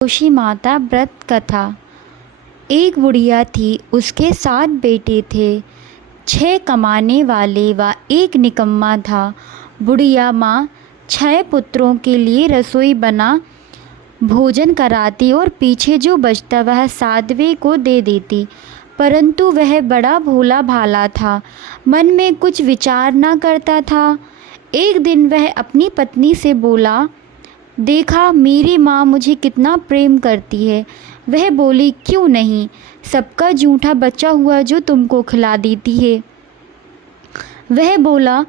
संतोषी माता व्रत कथा। एक बुढ़िया थी, उसके 7 बेटे थे। 6 कमाने वाले व 1 निकम्मा था। बुढ़िया माँ 6 पुत्रों के लिए रसोई बना भोजन कराती और पीछे जो बचता वह 7वें को दे देती। परंतु वह बड़ा भोला भाला था, मन में कुछ विचार न करता था। एक दिन वह अपनी पत्नी से बोला, देखा मेरी माँ मुझे कितना प्रेम करती है। वह बोली, क्यों नहीं, सबका जूठा बचा हुआ जो तुमको खिला देती है। वह बोला,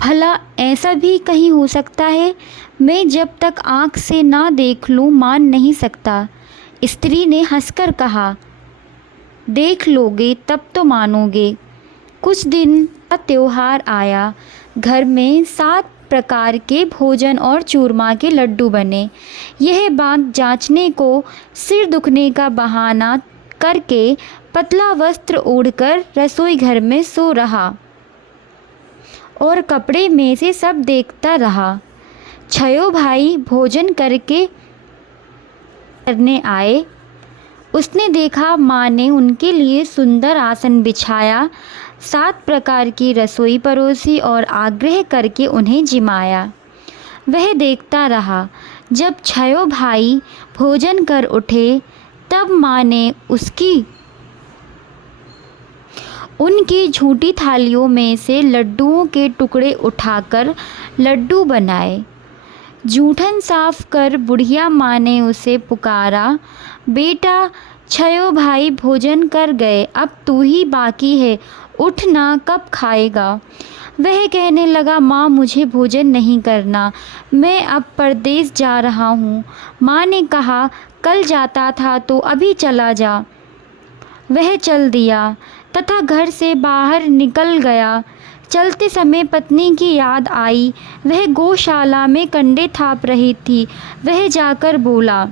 भला ऐसा भी कहीं हो सकता है? मैं जब तक आँख से ना देख लूँ मान नहीं सकता। स्त्री ने हंसकर कहा, देख लोगे तब तो मानोगे। कुछ दिन का त्योहार आया। घर में 7 प्रकार के भोजन और चूरमा के लड्डू बने। यह बात जांचने को सिर दुखने का बहाना करके पतला वस्त्र ओढ़कर रसोई घर में सो रहा और कपड़े में से सब देखता रहा। 6 भाई भोजन करने आए। उसने देखा माँ ने उनके लिए सुंदर आसन बिछाया, 7 प्रकार की रसोई परोसी और आग्रह करके उन्हें जिमाया। वह देखता रहा। जब 6 भाई भोजन कर उठे तब माँ ने उनकी झूठी थालियों में से लड्डुओं के टुकड़े उठाकर लड्डू बनाए। जूठन साफ कर बुढ़िया माँ ने उसे पुकारा, बेटा 6 भाई भोजन कर गए, अब तू ही बाकी है, उठ ना, कब खाएगा? वह कहने लगा, माँ मुझे भोजन नहीं करना, मैं अब परदेश जा रहा हूँ। माँ ने कहा, कल जाता था तो अभी चला जा। वह चल दिया तथा घर से बाहर निकल गया। चलते समय पत्नी की याद आई। वह गौशाला में कंडे थाप रही थी। वह जाकर बोला,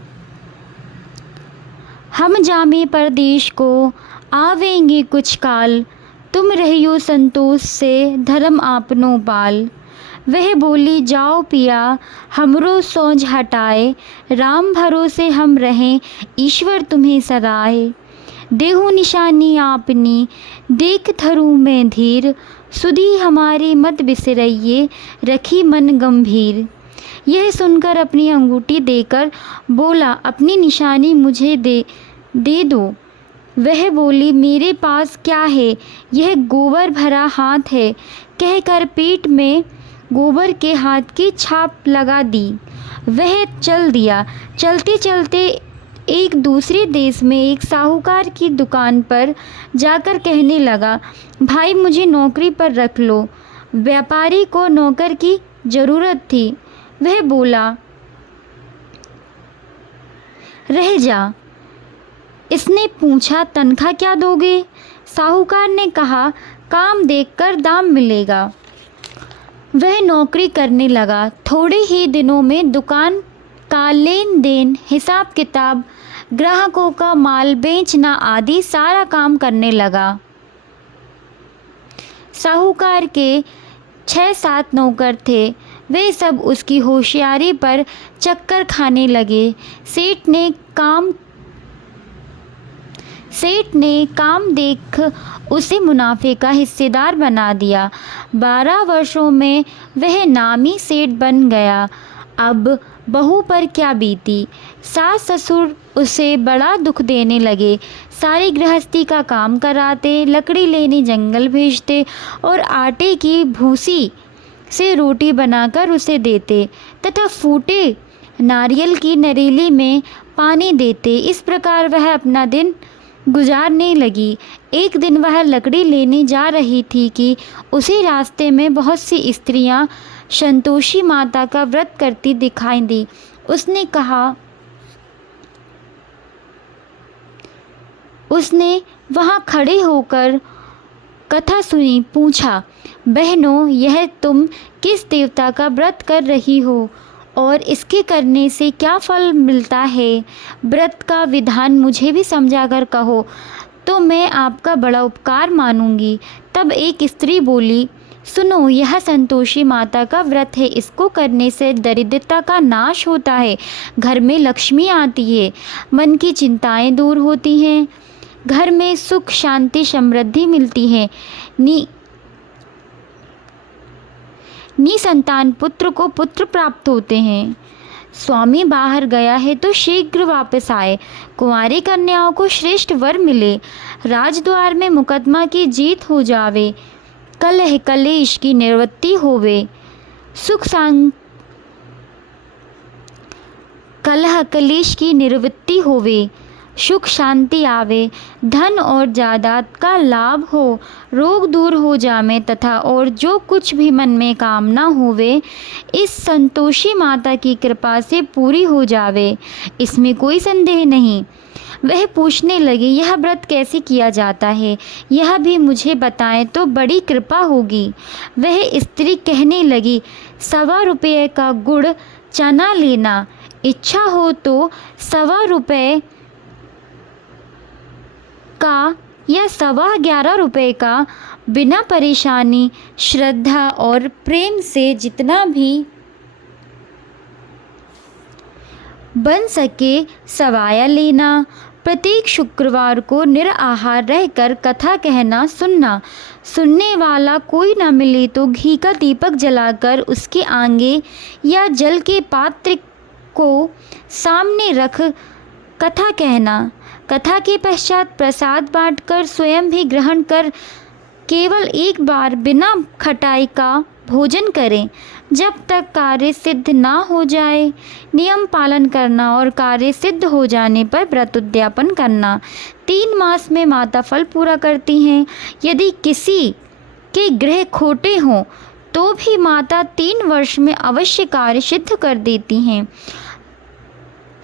हम जामे परदेश को, आवेंगे कुछ काल, तुम रहियो संतोष से, धर्म आपनो पाल। वह बोली, जाओ पिया, हमरो सोज हटाए, राम भरोसे हम रहें, ईश्वर तुम्हें सराय। देहु निशानी आपनी, देख थरू में धीर, सुधी हमारी मत बिसरइये, रखी मन गंभीर। यह सुनकर अपनी अंगूठी देकर बोला, अपनी निशानी मुझे दे दो। वह बोली, मेरे पास क्या है, यह गोबर भरा हाथ है। कहकर पेट में गोबर के हाथ की छाप लगा दी। वह चल दिया। चलते चलते एक दूसरे देश में एक साहूकार की दुकान पर जाकर कहने लगा, भाई मुझे नौकरी पर रख लो। व्यापारी को नौकर की ज़रूरत थी। वह बोला, रह जा। इसने पूछा, तनख्वाह क्या दोगे? साहूकार ने कहा, काम देखकर दाम मिलेगा। वह नौकरी करने लगा। थोड़े ही दिनों में दुकान का लेन देन, हिसाब किताब, ग्राहकों का माल बेचना आदि सारा काम करने लगा। साहूकार के 6-7 नौकर थे। वे सब उसकी होशियारी पर चक्कर खाने लगे। सेठ ने काम देख उसे मुनाफे का हिस्सेदार बना दिया। 12 वर्षों में वह नामी सेठ बन गया। अब बहू पर क्या बीती। सास ससुर उसे बड़ा दुख देने लगे। सारी गृहस्थी का काम कराते, लकड़ी लेने जंगल भेजते और आटे की भूसी से रोटी बनाकर उसे देते तथा फूटे नारियल की नरीली में पानी देते। इस प्रकार वह अपना दिन गुजारने लगी। एक दिन वह लकड़ी लेने जा रही थी कि उसी रास्ते में बहुत सी स्त्रियां संतोषी माता का व्रत करती दिखाई दी। उसने वहां खड़े होकर कथा सुनी। पूछा, बहनों, यह तुम किस देवता का व्रत कर रही हो और इसके करने से क्या फल मिलता है? व्रत का विधान मुझे भी समझाकर कहो तो मैं आपका बड़ा उपकार मानूंगी। तब एक स्त्री बोली, सुनो, यह संतोषी माता का व्रत है। इसको करने से दरिद्रता का नाश होता है, घर में लक्ष्मी आती है, मन की चिंताएं दूर होती हैं, घर में सुख शांति समृद्धि मिलती है। निसंतान पुत्र को पुत्र प्राप्त होते हैं। स्वामी बाहर गया है तो शीघ्र वापस आए। कुंवारी कन्याओं को श्रेष्ठ वर मिले। राजद्वार में मुकदमा की जीत हो जावे। कलह कलेश की निवृत्ति होवे। कलह कलेश की निवृत्ति होवे। सुख शांति आवे। धन और जायदाद का लाभ हो। रोग दूर हो जावे तथा और जो कुछ भी मन में कामना होवे इस संतोषी माता की कृपा से पूरी हो जावे, इसमें कोई संदेह नहीं। वह पूछने लगी, यह व्रत कैसे किया जाता है, यह भी मुझे बताएं तो बड़ी कृपा होगी। वह स्त्री कहने लगी, 1.25 रुपये का गुड़ चना लेना, इच्छा हो तो 1.25 रुपये का या 11.25 रुपये का बिना परेशानी श्रद्धा और प्रेम से जितना भी बन सके सवाया लेना। प्रत्येक शुक्रवार को निराहार रहकर कथा कहना सुनना। सुनने वाला कोई न मिले तो घी का दीपक जलाकर उसके आगे या जल के पात्र को सामने रख कथा कहना। कथा के पश्चात प्रसाद बांटकर स्वयं भी ग्रहण कर केवल एक बार बिना खटाई का भोजन करें। जब तक कार्य सिद्ध ना हो जाए नियम पालन करना और कार्य सिद्ध हो जाने पर व्रत उद्यापन करना। 3 मास में माता फल पूरा करती हैं। यदि किसी के ग्रह खोटे हों तो भी माता 3 वर्ष में अवश्य कार्य सिद्ध कर देती हैं।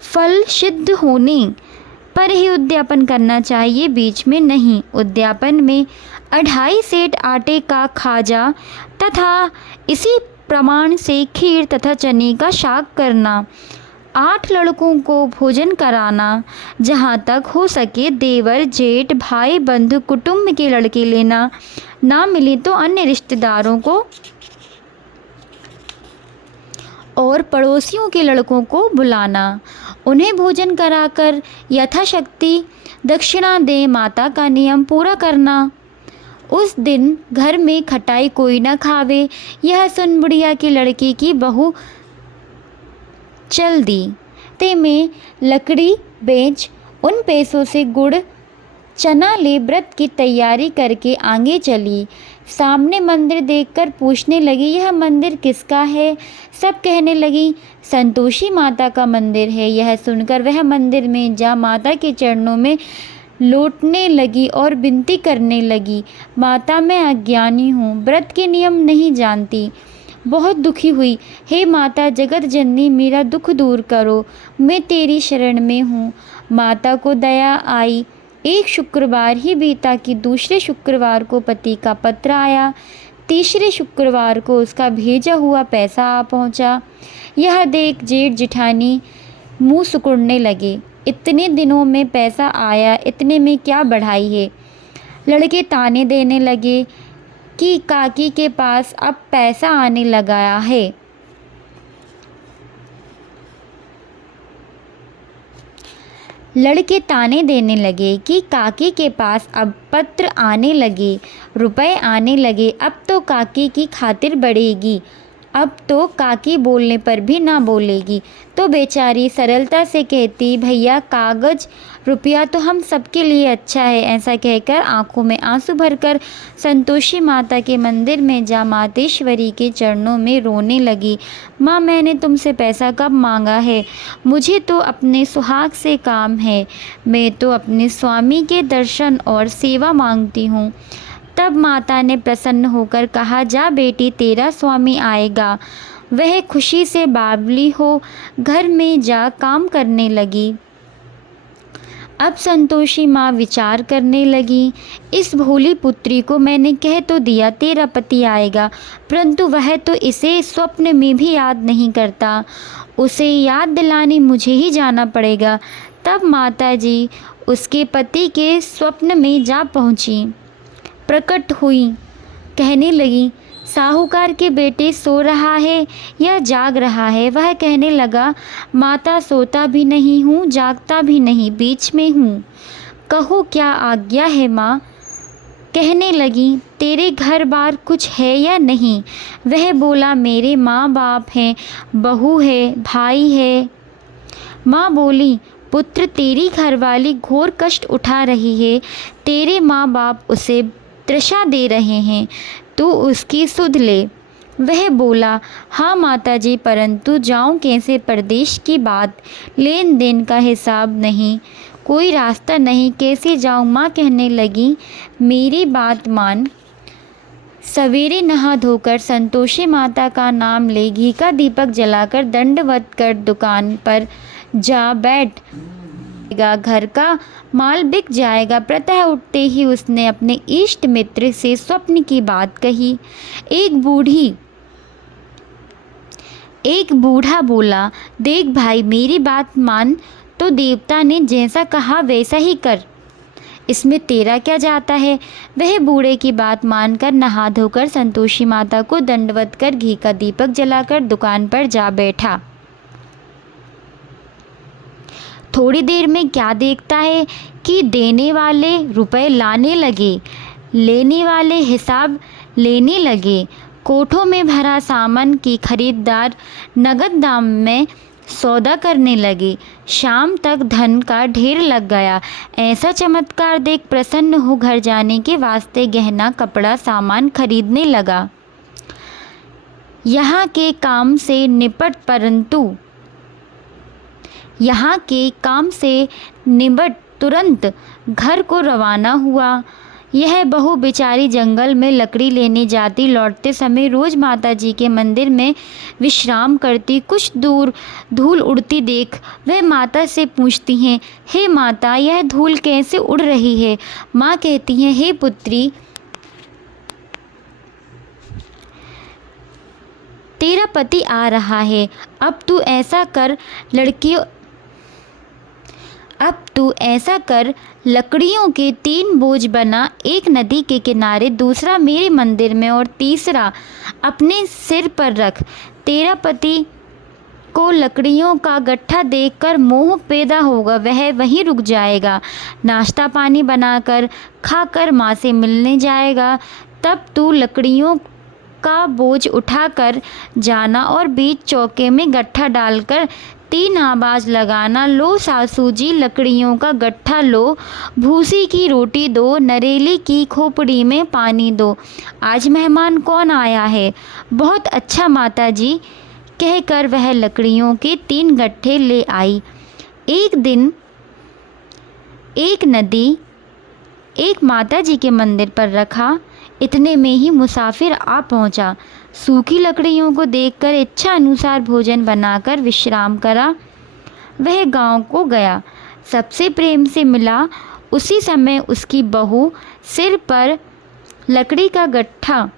फल सिद्ध होने पर ही उद्यापन करना चाहिए, बीच में नहीं। उद्यापन में 2.5 सेर आटे का खाजा तथा इसी प्रमाण से खीर तथा चने का साग करना। 8 लड़कों को भोजन कराना। जहाँ तक हो सके देवर जेठ भाई बंधु कुटुंब के लड़के लेना। ना मिले तो अन्य रिश्तेदारों को और पड़ोसियों के लड़कों को बुलाना। उन्हें भोजन कराकर यथाशक्ति दक्षिणा दे। माता का नियम पूरा करना। उस दिन घर में खटाई कोई न खावे। यह सुन बुढ़िया की लड़की की बहू चल दी। ते में लकड़ी बेच उन पैसों से गुड़ चना ले व्रत की तैयारी करके आगे चली। सामने मंदिर देखकर पूछने लगी, यह मंदिर किसका है? सब कहने लगी, संतोषी माता का मंदिर है। यह सुनकर वह मंदिर में जा माता के चरणों में लौटने लगी और विनती करने लगी, माता मैं अज्ञानी हूँ, व्रत के नियम नहीं जानती, बहुत दुखी हुई। हे माता जगत जननी मेरा दुख दूर करो, मैं तेरी शरण में हूँ। माता को दया आई। एक शुक्रवार ही बीता कि दूसरे शुक्रवार को पति का पत्र आया। तीसरे शुक्रवार को उसका भेजा हुआ पैसा आ पहुँचा। यह देख जेठ जिठानी मुँह सिकुड़ने लगे। इतने दिनों में पैसा आया, इतने में क्या बढ़ाई है। लड़के ताने देने लगे कि काकी के पास अब पैसा आने लगा है। लड़के ताने देने लगे कि काकी के पास अब पत्र आने लगे, रुपए आने लगे, अब तो काकी की खातिर बढ़ेगी, अब तो काकी बोलने पर भी ना बोलेगी। तो बेचारी सरलता से कहती, भैया कागज रुपया तो हम सबके लिए अच्छा है। ऐसा कहकर आंखों में आंसू भरकर संतोषी माता के मंदिर में जा मातेश्वरी के चरणों में रोने लगी। माँ मैंने तुमसे पैसा कब मांगा है? मुझे तो अपने सुहाग से काम है, मैं तो अपने स्वामी के दर्शन और सेवा मांगती हूँ। तब माता ने प्रसन्न होकर कहा, जा बेटी तेरा स्वामी आएगा। वह खुशी से बावली हो घर में जा काम करने लगी। अब संतोषी माँ विचार करने लगी, इस भोली पुत्री को मैंने कह तो दिया तेरा पति आएगा, परंतु वह तो इसे स्वप्न में भी याद नहीं करता, उसे याद दिलाने मुझे ही जाना पड़ेगा। तब माता जी उसके पति के स्वप्न में जा पहुँची, प्रकट हुई, कहने लगी, साहूकार के बेटे सो रहा है या जाग रहा है। वह कहने लगा, माता सोता भी नहीं हूँ, जागता भी नहीं, बीच में हूँ। कहो क्या आज्ञा है माँ। कहने लगी, तेरे घर बार कुछ है या नहीं। वह बोला, मेरे माँ बाप हैं, बहू है, भाई है। माँ बोली, पुत्र तेरी घरवाली घोर कष्ट उठा रही है, तेरे माँ बाप उसे तृषा दे रहे हैं, तू उसकी सुध ले। वह बोला, हाँ माताजी, परंतु जाऊं कैसे, परदेश की बात, लेन देन का हिसाब नहीं, कोई रास्ता नहीं, कैसे जाऊं। माँ कहने लगी, मेरी बात मान, सवेरे नहा धोकर संतोषी माता का नाम ले, घी का दीपक जलाकर दंडवत कर दुकान पर जा बैठ, घर का माल बिक जाएगा। प्रातः उठते ही उसने अपने इष्ट मित्र से स्वप्न की बात कही। एक बूढ़ा बोला, देख भाई, मेरी बात मान, तो देवता ने जैसा कहा वैसा ही कर, इसमें तेरा क्या जाता है। वह बूढ़े की बात मानकर नहा धोकर संतोषी माता को दंडवत कर घी का दीपक जलाकर दुकान पर जा बैठा। थोड़ी देर में क्या देखता है कि देने वाले रुपए लाने लगे, लेने वाले हिसाब लेने लगे। कोठों में भरा सामान की खरीदार नगद दाम में सौदा करने लगे। शाम तक धन का ढेर लग गया। ऐसा चमत्कार देख प्रसन्न हो घर जाने के वास्ते गहना कपड़ा सामान खरीदने लगा। यहाँ के काम से निपट तुरंत घर को रवाना हुआ। यह बहू बेचारी जंगल में लकड़ी लेने जाती, लौटते समय रोज माता जी के मंदिर में विश्राम करती। कुछ दूर धूल उड़ती देख वह माता से पूछती हैं, हे माता, यह धूल कैसे उड़ रही है। माँ कहती हैं, हे पुत्री, तेरा पति आ रहा है, अब तू ऐसा कर, लकड़ियों के 3 बोझ बना, एक नदी के किनारे, दूसरा मेरे मंदिर में और तीसरा अपने सिर पर रख। तेरा पति को लकड़ियों का गट्ठा देखकर मोह पैदा होगा, वह वहीं रुक जाएगा। नाश्ता पानी बनाकर खाकर माँ से मिलने जाएगा। तब तू लकड़ियों का बोझ उठाकर जाना और बीच चौके में गट्ठा डालकर 3 आवाज़ लगाना, लो सासू जी लकड़ियों का गट्ठा लो, भूसी की रोटी दो, नरेली की खोपड़ी में पानी दो। आज मेहमान कौन आया है। बहुत अच्छा माता जी, कहकर वह लकड़ियों के 3 गट्ठे ले आई। एक दिन एक माता जी के मंदिर पर रखा। इतने में ही मुसाफिर आ पहुंचा। सूखी लकड़ियों को देखकर इच्छा अनुसार भोजन बनाकर विश्राम करा। वह गांव को गया, सबसे प्रेम से मिला। उसी समय उसकी बहू सिर पर लकड़ी का गट्ठा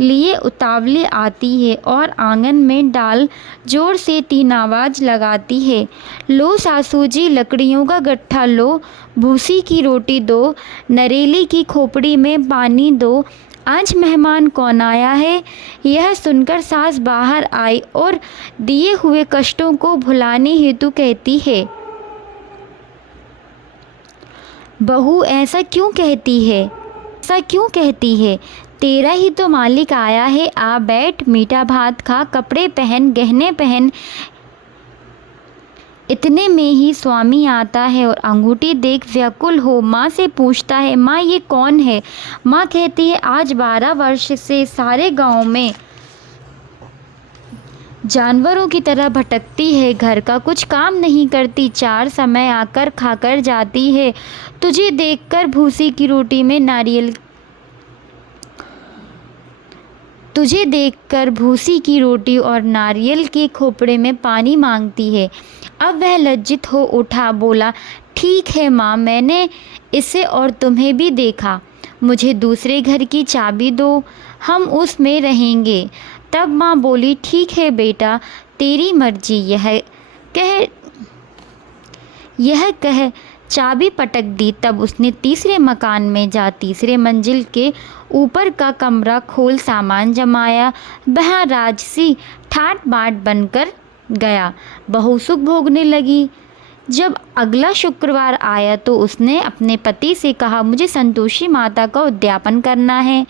लिए उतावली आती है और आंगन में डाल जोर से 3 आवाज़ लगाती है, लो सासू जी लकड़ियों का गट्ठा लो, भूसी की रोटी दो, नरेली की खोपड़ी में पानी दो। आज मेहमान कौन आया है। यह सुनकर सास बाहर आई और दिए हुए कष्टों को भुलाने हेतु कहती है, बहू ऐसा क्यों कहती है। तेरा ही तो मालिक आया है, आ बैठ, मीठा भात खा, कपड़े पहन, गहने पहन। इतने में ही स्वामी आता है और अंगूठी देख व्याकुल हो माँ से पूछता है, माँ ये कौन है। माँ कहती है, आज 12 वर्ष से सारे गांव में जानवरों की तरह भटकती है, घर का कुछ काम नहीं करती, 4 समय आकर खाकर जाती है। तुझे देखकर भूसी की रोटी में भूसी की रोटी और नारियल के खोपड़े में पानी मांगती है। अब वह लज्जित हो उठा, बोला, ठीक है माँ, मैंने इसे और तुम्हें भी देखा, मुझे दूसरे घर की चाबी दो, हम उसमें रहेंगे। तब माँ बोली, ठीक है बेटा, तेरी मर्जी। यह कह चाबी पटक दी। तब उसने तीसरे मकान में जा तीसरे मंजिल के ऊपर का कमरा खोल सामान जमाया। वहाँ राजसी ठाट बाट बनकर गया। बहू सुख भोगने लगी। जब अगला शुक्रवार आया तो उसने अपने पति से कहा, मुझे संतोषी माता का उद्यापन करना है।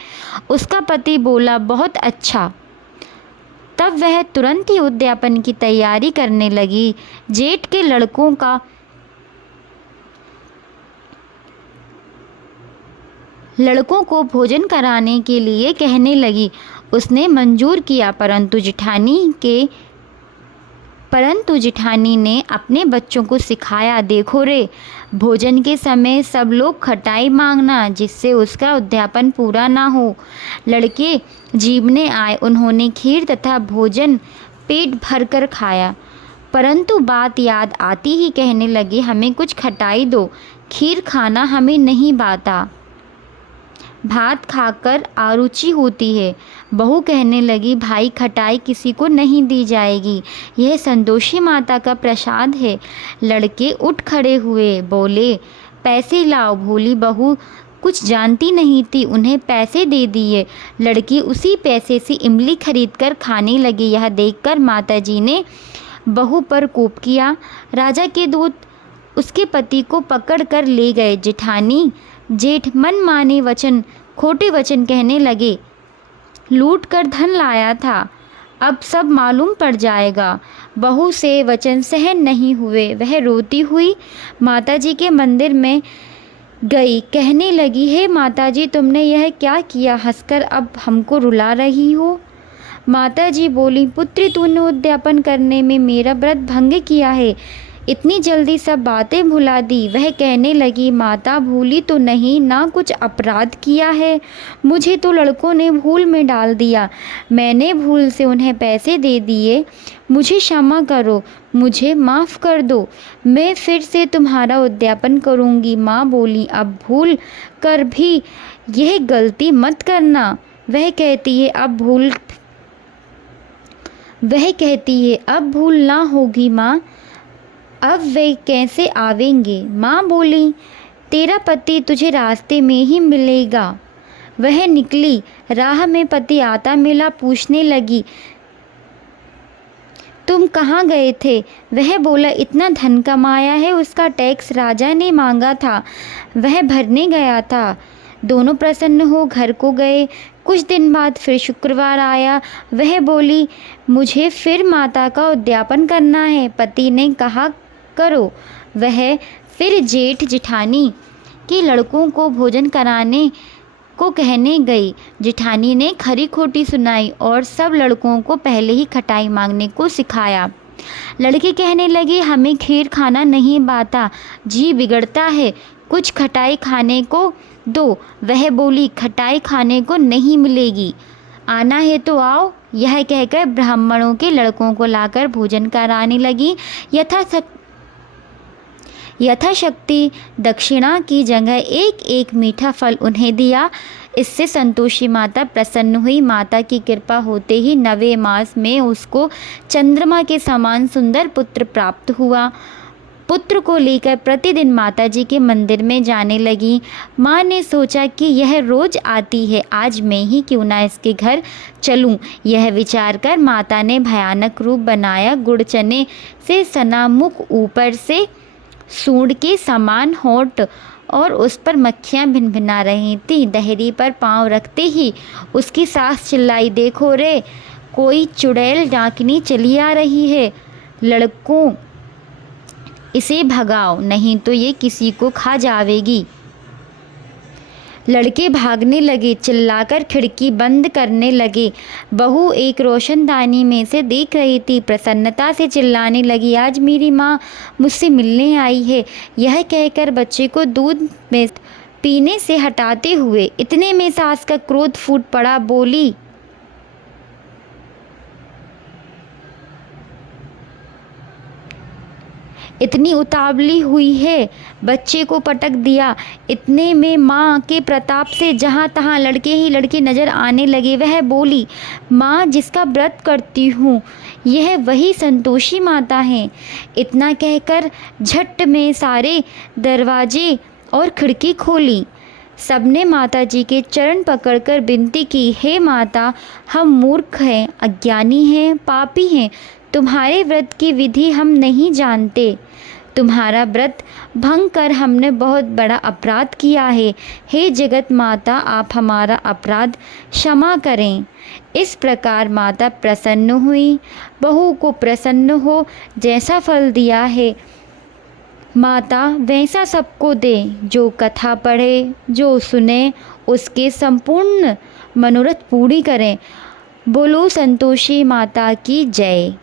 उसका पति बोला, बहुत अच्छा। तब वह तुरंत ही उद्यापन की तैयारी करने लगी। जेठ के लड़कों को भोजन कराने के लिए कहने लगी। उसने मंजूर किया, परंतु जिठानी ने अपने बच्चों को सिखाया, देखो रे, भोजन के समय सब लोग खटाई मांगना, जिससे उसका उद्यापन पूरा ना हो। लड़के जीवने आए। उन्होंने खीर तथा भोजन पेट भर कर खाया, परंतु बात याद आती ही कहने लगे, हमें कुछ खटाई दो, खीर खाना हमें नहीं भाता, भात खाकर आरुचि होती है। बहू कहने लगी, भाई खटाई किसी को नहीं दी जाएगी, यह संतोषी माता का प्रसाद है। लड़के उठ खड़े हुए, बोले, पैसे लाओ। भोली बहू कुछ जानती नहीं थी, उन्हें पैसे दे दिए। लड़की उसी पैसे से इमली खरीद कर खाने लगी। यह देखकर माताजी ने बहू पर कोप किया। राजा के दूत उसके पति को पकड़ कर ले गए। जेठ मन माने खोटे वचन कहने लगे, लूट कर धन लाया था, अब सब मालूम पड़ जाएगा। बहू से वचन सहन नहीं हुए। वह रोती हुई माताजी के मंदिर में गई। कहने लगी, हे माताजी, तुमने यह क्या किया? हंसकर अब हमको रुला रही हो। माताजी बोली, पुत्री, तूने उद्यापन करने में मेरा व्रत भंग किया है, इतनी जल्दी सब बातें भुला दी। वह कहने लगी, माता, भूली तो नहीं ना, कुछ अपराध किया है, मुझे तो लड़कों ने भूल में डाल दिया, मैंने भूल से उन्हें पैसे दे दिए, मुझे क्षमा करो, मुझे माफ़ कर दो, मैं फिर से तुम्हारा उद्यापन करूँगी। माँ बोली, अब भूल कर भी यह गलती मत करना। वह कहती है अब भूल ना होगी माँ, अब वे कैसे आवेंगे? माँ बोली, तेरा पति तुझे रास्ते में ही मिलेगा। वह निकली। राह में पति आता मिला। पूछने लगी, तुम कहाँ गए थे? वह बोला, इतना धन कमाया है, उसका टैक्स राजा ने मांगा था, वह भरने गया था। दोनों प्रसन्न हो घर को गए। कुछ दिन बाद फिर शुक्रवार आया। वह बोली, मुझे फिर माता का उद्यापन करना है। पति ने कहा, करो। वह फिर जेठ जिठानी के लड़कों को भोजन कराने को कहने गई। जिठानी ने खरी खोटी सुनाई और सब लड़कों को पहले ही खटाई मांगने को सिखाया। लड़के कहने लगे, हमें खीर खाना नहीं भाता, जी बिगड़ता है, कुछ खटाई खाने को दो। वह बोली, खटाई खाने को नहीं मिलेगी, आना है तो आओ। यह कहकर ब्राह्मणों के लड़कों को लाकर भोजन कराने लगी। यथाशक्ति दक्षिणा की जगह एक एक मीठा फल उन्हें दिया। इससे संतोषी माता प्रसन्न हुई। माता की कृपा होते ही 9वें मास में उसको चंद्रमा के समान सुंदर पुत्र प्राप्त हुआ। पुत्र को लेकर प्रतिदिन माताजी के मंदिर में जाने लगी। माँ ने सोचा कि यह रोज आती है, आज मैं ही क्यों ना इसके घर चलूं। यह विचार कर माता ने भयानक रूप बनाया। गुड़ चने से सना मुख, ऊपर से सूंड के समान होंठ और उस पर मक्खियाँ भिनभिना रही थीं। दहरी पर पांव रखते ही उसकी सास चिल्लाई, देखो रे, कोई चुड़ैल डाकनी चली आ रही है, लड़कों इसे भगाओ, नहीं तो ये किसी को खा जावेगी। लड़के भागने लगे, चिल्लाकर खिड़की बंद करने लगे। बहू एक रोशनदानी में से देख रही थी, प्रसन्नता से चिल्लाने लगी, आज मेरी माँ मुझसे मिलने आई है। यह कहकर बच्चे को दूध में पीने से हटाते हुए इतने में सास का क्रोध फूट पड़ा। बोली, इतनी उतावली हुई है, बच्चे को पटक दिया। इतने में माँ के प्रताप से जहाँ तहाँ लड़के ही लड़के नजर आने लगे। वह बोली, माँ जिसका व्रत करती हूँ, यह वही संतोषी माता हैं। इतना कहकर झट में सारे दरवाजे और खिड़की खोली। सबने माता जी के चरण पकड़कर विनती की, हे माता, हम मूर्ख हैं, अज्ञानी हैं, पापी हैं। तुम्हारे व्रत की विधि हम नहीं जानते। तुम्हारा व्रत भंग कर हमने बहुत बड़ा अपराध किया है। हे जगत माता, आप हमारा अपराध क्षमा करें। इस प्रकार माता प्रसन्न हुई। बहू को प्रसन्न हो जैसा फल दिया है माता वैसा सबको दे। जो कथा पढ़े, जो सुने, उसके संपूर्ण मनोरथ पूरी करें। बोलो संतोषी माता की जय।